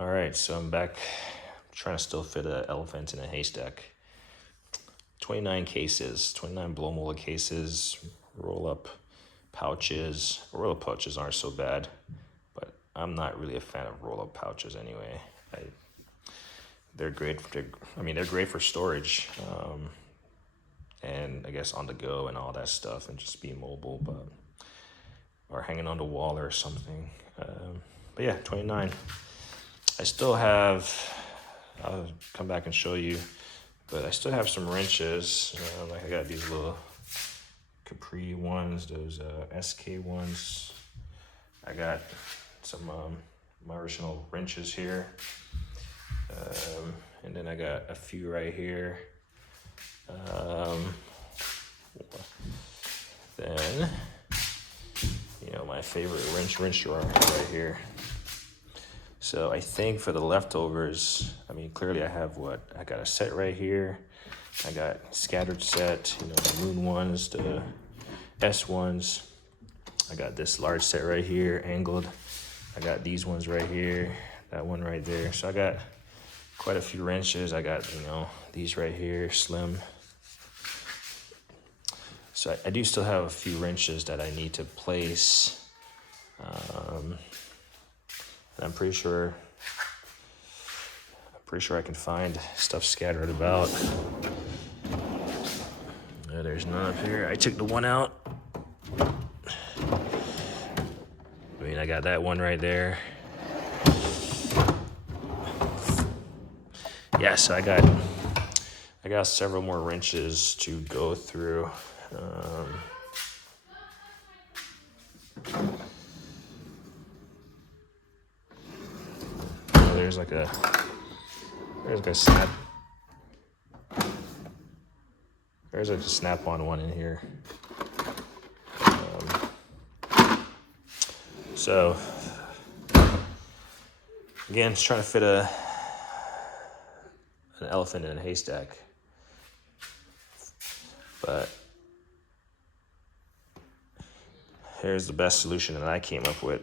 All right, so I'm back trying to still fit an elephant in a haystack. 29 cases, 29 blow molded cases, roll up pouches. Roll up pouches aren't so bad, but I'm not really a fan of roll up pouches anyway. They're great. They're great for storage, and I guess on the go and all that stuff, and just being mobile, but or hanging on the wall or something. But yeah, 29. I still have. I'll come back and show you, but I still have some wrenches. Like I got these little Capri ones, those SK ones. I got some my original wrenches here, and then I got a few right here. Then my favorite wrench drawer right here. So I think for the leftovers, clearly I got a set right here. I got scattered set, the moon ones, the S ones. I got this large set right here, angled. I got these ones right here, that one right there. So I got quite a few wrenches. I got, these right here, slim. So I do still have a few wrenches that I need to place. And I'm pretty sure I can find stuff scattered about. There's none up here. I took the one out. I got that one right there. Yeah, so I got several more wrenches to go through. There's like a snap. There's a snap-on one in here. So again, just trying to fit an elephant in a haystack. But here's the best solution that I came up with.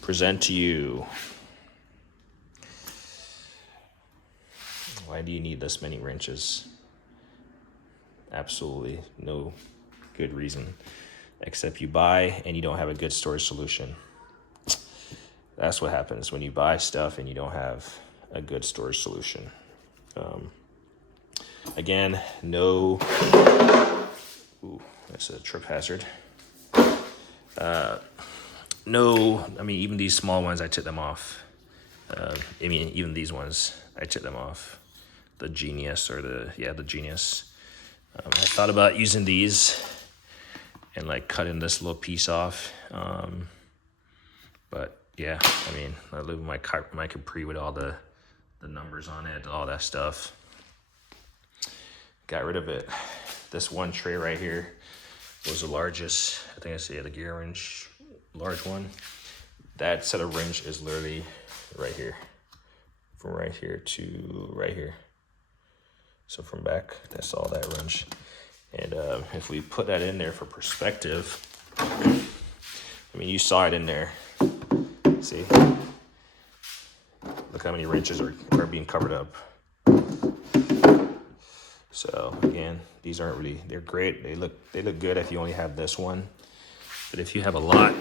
Present to you. Why do you need this many wrenches? Absolutely no good reason, except you buy and you don't have a good storage solution. That's what happens when you buy stuff and you don't have a good storage solution. Again, no. Ooh, that's a trip hazard. No, even these small ones, I took them off. Even these ones, I took them off. The Genius the Genius. I thought about using these and cutting this little piece off. But yeah, I live with my Capri with all the numbers on it, all that stuff. Got rid of it. This one tray right here was the largest. I think I say the gear wrench, large one. That set of wrench is literally right here. From right here to right here. So from back, that's all that wrench. And if we put that in there for perspective, you saw it in there. See? Look how many wrenches are being covered up. So again, these aren't really, they're great. They look good if you only have this one. But if you have a lot,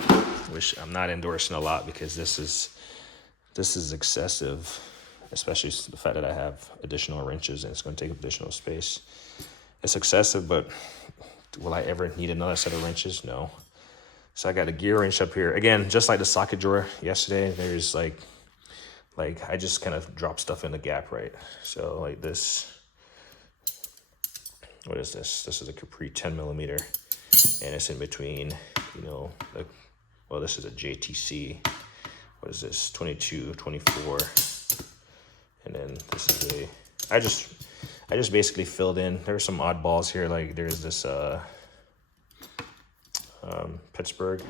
which I'm not endorsing a lot because this is excessive, especially the fact that I have additional wrenches and it's going to take up additional space. It's excessive, but will I ever need another set of wrenches? No. So I got a gear wrench up here. Again, just like the socket drawer yesterday, there's like I just kind of drop stuff in the gap, right? So like this, what is this? This is a Capri 10 millimeter, and it's in between, this is a JTC. What is this? 22, 24. And then this is I just basically filled in. There's some oddballs here. Like there's this Pittsburgh.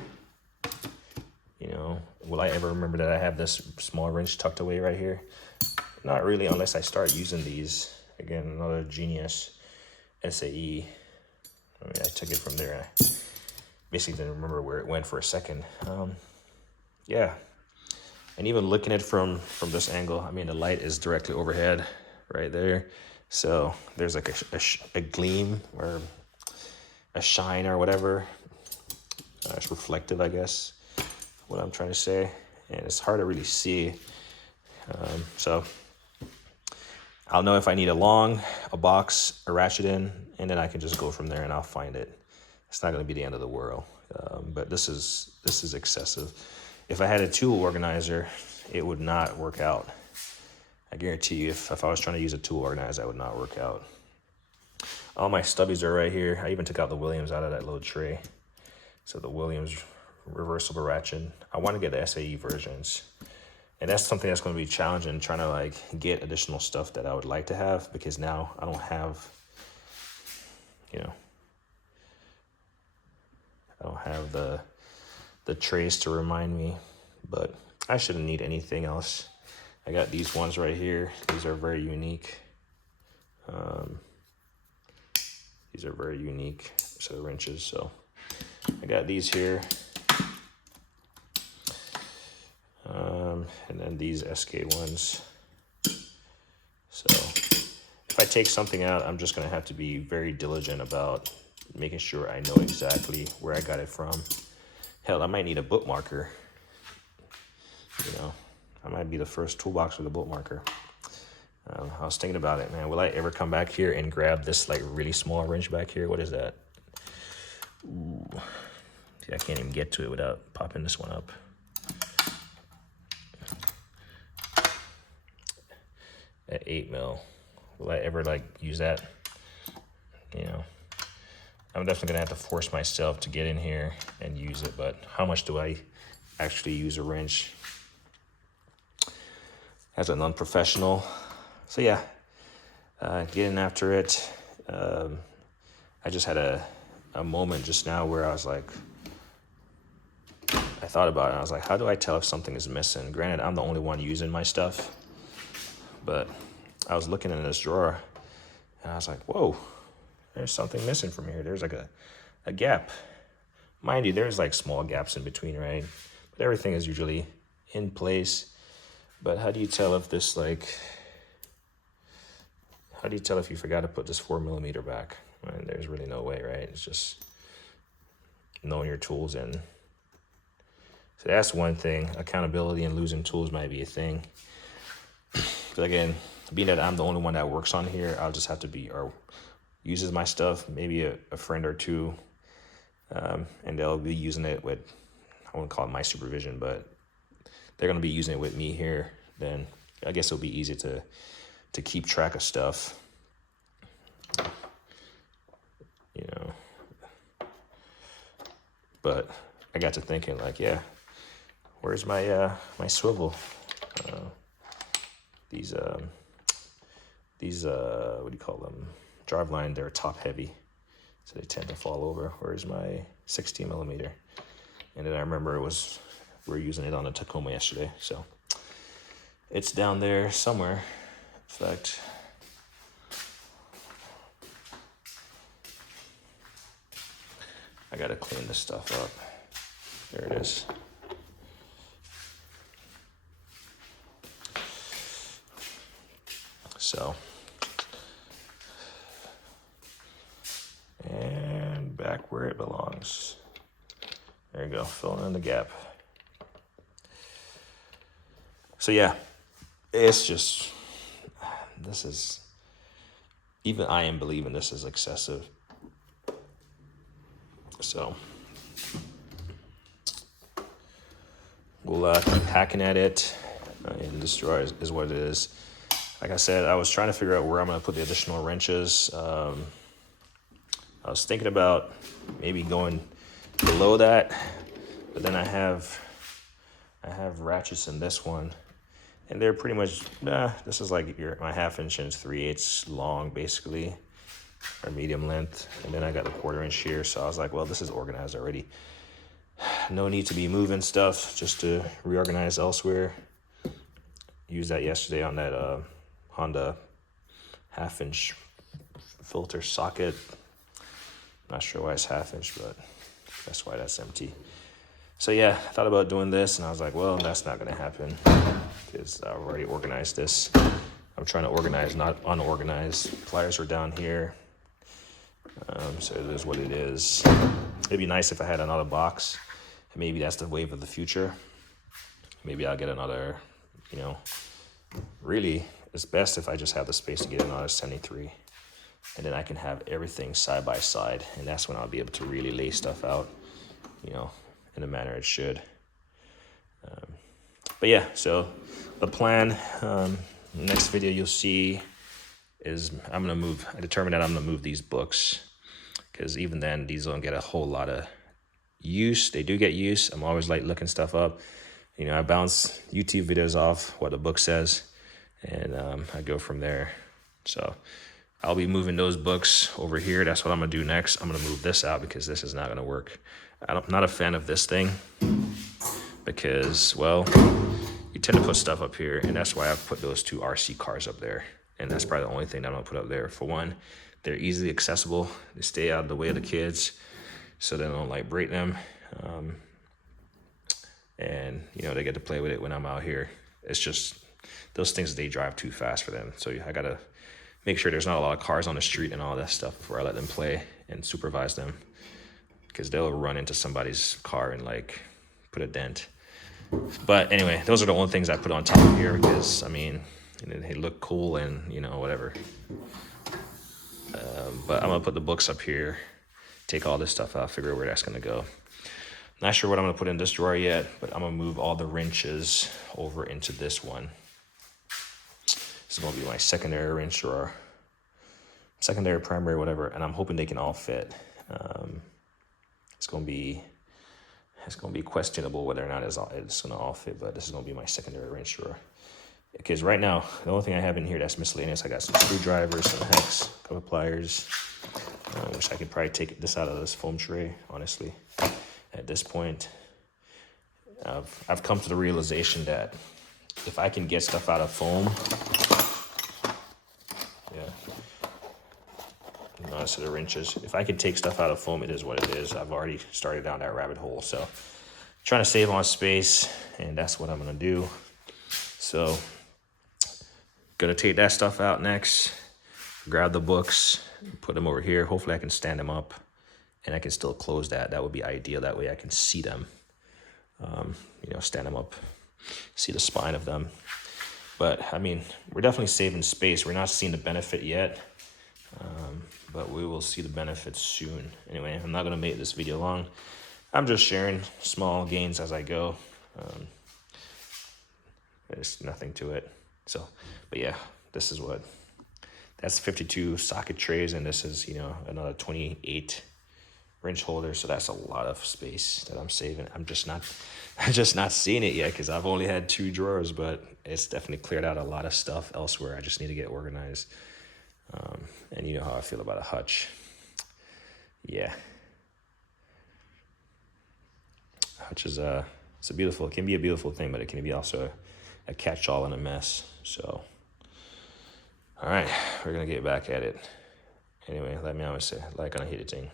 Will I ever remember that I have this small wrench tucked away right here? Not really, unless I start using these. Again, another Genius SAE. I took it from there. I basically didn't remember where it went for a second. Yeah. And even looking at it from this angle, I mean, the light is directly overhead right there. So there's like a gleam or a shine or whatever. It's reflective, I guess, what I'm trying to say. And it's hard to really see. So I'll know if I need a box, a ratchet in, and then I can just go from there and I'll find it. It's not going to be the end of the world. But this is excessive. If I had a tool organizer, it would not work out. I guarantee you, if I was trying to use a tool organizer, that would not work out. All my stubbies are right here. I even took out the Williams out of that little tray. So the Williams reversible ratchet. I want to get the SAE versions. And that's something that's going to be challenging, trying to like get additional stuff that I would like to have, because now I don't have, I don't have the trays to remind me, but I shouldn't need anything else. I got these ones right here. These are very unique. These are very unique set of wrenches. So I got these here. And then these SK ones. So if I take something out, I'm just going to have to be very diligent about making sure I know exactly where I got it from. Hell, I might need a bookmarker. I might be the first toolbox with a bookmarker. I was thinking about it, man. Will I ever come back here and grab this like really small wrench back here? What is that? Ooh. See, I can't even get to it without popping this one up. At 8 mil. Will I ever like use that? I'm definitely gonna have to force myself to get in here and use it, but how much do I actually use a wrench as a non-professional? So yeah, getting after it. I just had a moment just now where I was like, I thought about it. I was like, how do I tell if something is missing? Granted, I'm the only one using my stuff, but I was looking in this drawer and I was like, whoa, there's something missing from here. There's like a gap. Mind you, there's like small gaps in between, right? But everything is usually in place. But how do you tell if this how do you tell if you forgot to put this 4mm back? I mean, there's really no way, right? It's just knowing your tools. And so that's one thing. Accountability and losing tools might be a thing. But again, being that I'm the only one that works on here, I'll just have to be, or uses my stuff, maybe a friend or two, and they'll be using it with, I wouldn't call it my supervision, but they're going to be using it with me here. Then I guess it'll be easy to keep track of stuff, But I got to thinking, like, yeah, where's my my swivel? These what do you call them? Driveline, they're top heavy, so they tend to fall over. Where's my 16mm? And then I remember we were using it on a Tacoma yesterday, so it's down there somewhere. In fact, I gotta clean this stuff up. There it is. So, and back where it belongs. There you go, filling in the gap. So yeah, it's just, this is, even I am believing this is excessive. So we'll keep hacking at it, and this drawer is what it is. Like I said, I was trying to figure out where I'm going to put the additional wrenches. I was thinking about maybe going below that, but then I have ratchets in this one, and they're pretty much, this is like my 1/2 inch and 3/8 long, basically, or medium length. And then I got the 1/4 inch here, so I was like, well, this is organized already. No need to be moving stuff, just to reorganize elsewhere. Used that yesterday on that Honda 1/2 inch filter socket. Not sure why it's 1/2 inch, but that's why that's empty. So yeah, I thought about doing this, and I was like, well, that's not gonna happen because I've already organized this. I'm trying to organize, not unorganized. Pliers are down here, so it is what it is. It'd be nice if I had another box. Maybe that's the wave of the future. Maybe I'll get another, you know, really, it's best if I just have the space to get another 73. And then I can have everything side by side. And that's when I'll be able to really lay stuff out, you know, in the manner it should. But yeah, so the plan, next video you'll see is I determined that I'm gonna move these books, because even then these don't get a whole lot of use. They do get use. I'm always like looking stuff up. You know, I bounce YouTube videos off what the book says, and I go from there. So I'll be moving those books over here. That's what I'm gonna do next. I'm gonna move this out because this is not gonna work. I'm not a fan of this thing because, well, you tend to put stuff up here, and that's why I've put those two RC cars up there. And that's probably the only thing that I'm gonna put up there. For one, they're easily accessible. They stay out of the way of the kids, so they don't like break them. And you know, they get to play with it when I'm out here. It's just those things, they drive too fast for them. So I gotta make sure there's not a lot of cars on the street and all that stuff before I let them play and supervise them, because they'll run into somebody's car and like put a dent. But anyway, those are the only things I put on top of here because, I mean, they look cool and, you know, whatever. But I'm gonna put the books up here, take all this stuff out, figure out where that's gonna go. Not sure what I'm gonna put in this drawer yet, but I'm gonna move all the wrenches over into this one. This is gonna be my secondary wrench drawer, secondary, primary, whatever, and I'm hoping they can all fit. It's gonna be questionable whether or not it's gonna all fit, but this is gonna be my secondary wrench drawer. Because right now, the only thing I have in here that's miscellaneous, I got some screwdrivers, some hex, a couple of pliers, which I could probably take this out of this foam tray, honestly. At this point, I've come to the realization that if I can get stuff out of foam, notice the wrenches. If I can take stuff out of foam, it is what it is. I've already started down that rabbit hole. So trying to save on space, and that's what I'm gonna do. So gonna take that stuff out next, grab the books, put them over here. Hopefully I can stand them up and I can still close that. That would be ideal. That way I can see them, you know, stand them up, see the spine of them. But I mean, we're definitely saving space. We're not seeing the benefit yet, but we will see the benefits soon. Anyway, I'm not gonna make this video long. I'm just sharing small gains as I go. There's nothing to it. So, but yeah, that's 52 socket trays, and this is, you know, another 28 wrench holders. So that's a lot of space that I'm saving. I'm just not seeing it yet because I've only had 2 drawers, but it's definitely cleared out a lot of stuff elsewhere. I just need to get organized. And you know how I feel about a hutch. Yeah. Hutch is it can be a beautiful thing, but it can be also a catch-all and a mess. So, all right, we're gonna get back at it. Anyway, let me always say, like on a hit it thing.